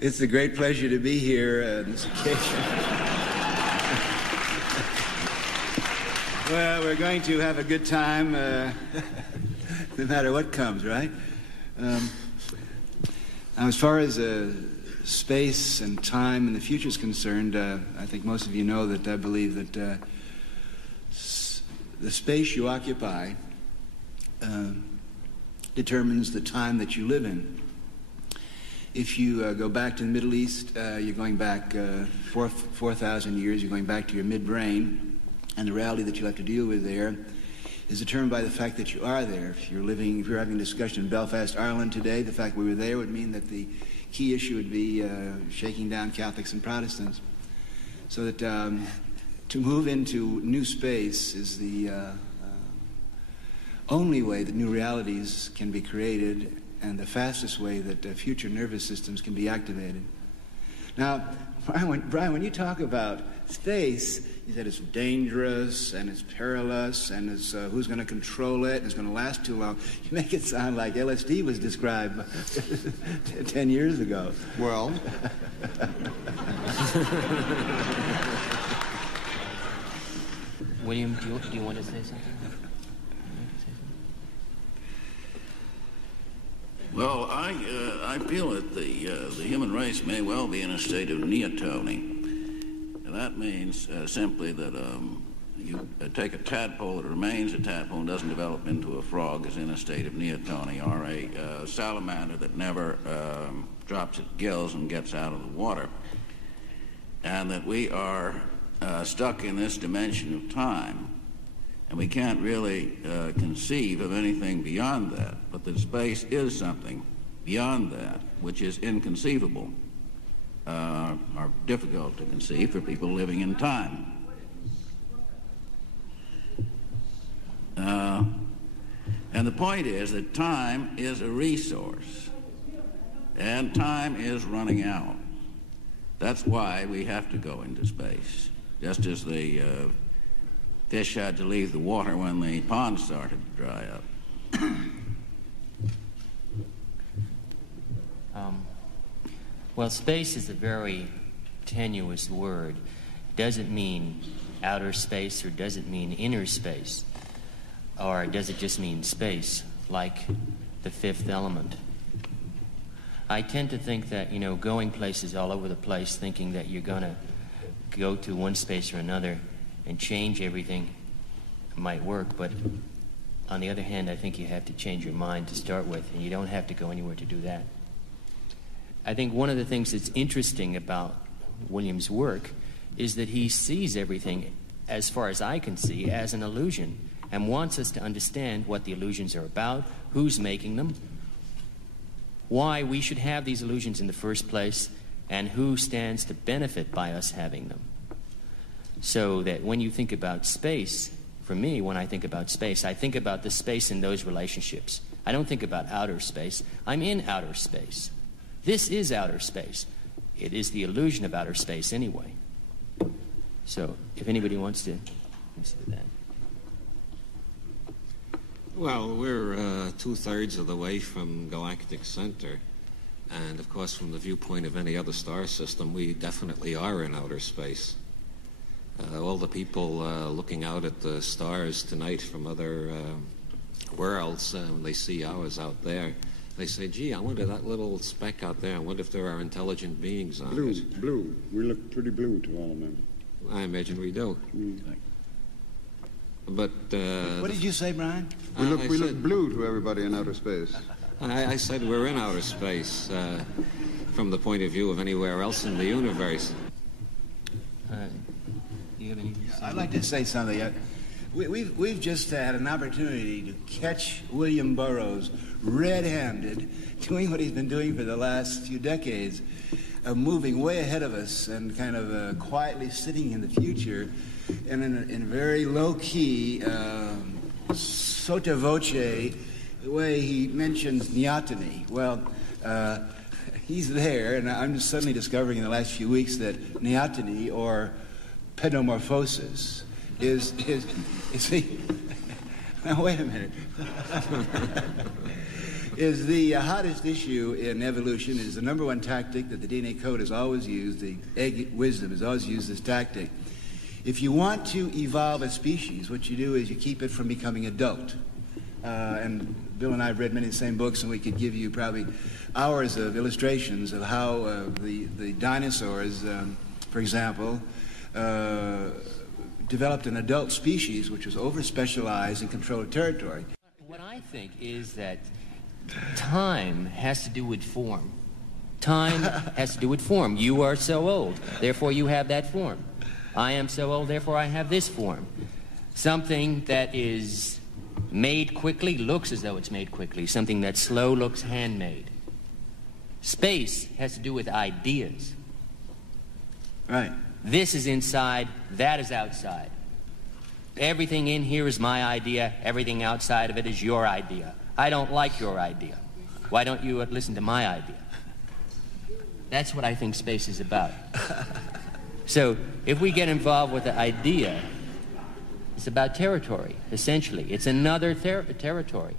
It's a great pleasure to be here on this occasion. Well, we're going to have a good time, no matter what comes, right? Now, as far as space and time and the future is concerned, I think most of you know that I believe that the space you occupy determines the time that you live in. If you go back to the Middle East, you're going back 4,000 years, you're going back to your midbrain, and the reality that you have to deal with there is determined by the fact that you are there. If you're having a discussion in Belfast, Ireland today, the fact that we were there would mean that the key issue would be shaking down Catholics and Protestants. So that to move into new space is the only way that new realities can be created and the fastest way that future nervous systems can be activated. Now, Brion, when you talk about space, you said it's dangerous and it's perilous and it's who's going to control it and it's going to last too long. You make it sound like LSD was described 10 years ago. Well... William, do you want to say something? Well, I feel that the human race may well be in a state of neotony. And that means simply that you take a tadpole that remains a tadpole and doesn't develop into a frog is in a state of neotony, or a salamander that never drops its gills and gets out of the water. And that we are stuck in this dimension of time. And we can't really conceive of anything beyond that, but that space is something beyond that, which is inconceivable, or difficult to conceive for people living in time. And the point is that time is a resource, and time is running out. That's why we have to go into space, just as the fish had to leave the water when the pond started to dry up. Well, space is a very tenuous word. Does it mean outer space or does it mean inner space? Or does it just mean space, like the fifth element? I tend to think that, going places all over the place, thinking that you're going to go to one space or another and change everything might work, but on the other hand, I think you have to change your mind to start with, and you don't have to go anywhere to do that. I think one of the things that's interesting about William's work is that he sees everything, as far as I can see, as an illusion, and wants us to understand what the illusions are about, who's making them, why we should have these illusions in the first place, and who stands to benefit by us having them. So that when you think about space, for me, when I think about space, I think about the space in those relationships. I don't think about outer space. I'm in outer space. This is outer space. It is the illusion of outer space anyway. So, if anybody wants to consider that. Well, we're 2/3 of the way from galactic center. And, of course, from the viewpoint of any other star system, we definitely are in outer space. All the people looking out at the stars tonight from other worlds, when they see ours out there, they say, gee, I wonder that little speck out there, I wonder if there are intelligent beings on it. Blue. We look pretty blue to all of them. I imagine we do. But... what did you say, Brion? We look blue to everybody in outer space. I said we're in outer space from the point of view of anywhere else in the universe. Do you have any? I'd like to say something. We've just had an opportunity to catch William Burroughs red-handed doing what he's been doing for the last few decades, moving way ahead of us and kind of quietly sitting in the future and in a very low-key, sotto voce way he mentions neoteny. Well, he's there, and I'm just suddenly discovering in the last few weeks that neoteny, or pedomorphosis, is the... Now, wait a minute. is the hottest issue in evolution. Is the number one tactic that the DNA code has always used. The egg wisdom has always used this tactic. If you want to evolve a species, what you do is you keep it from becoming adult. And Bill and I have read many of the same books, and we could give you probably hours of illustrations of how the dinosaurs, for example, developed an adult species which was over-specialized and controlled territory. What I think is that time has to do with form. Time has to do with form. You are so old, therefore you have that form. I am so old, therefore I have this form. Something that is made quickly looks as though it's made quickly. Something that's slow looks handmade. Space has to do with ideas. Right. This is inside, that is outside. Everything in here is my idea, everything outside of it is your idea. I don't like your idea. Why don't you listen to my idea? That's what I think space is about. So, if we get involved with the idea, it's about territory, essentially. It's another territory.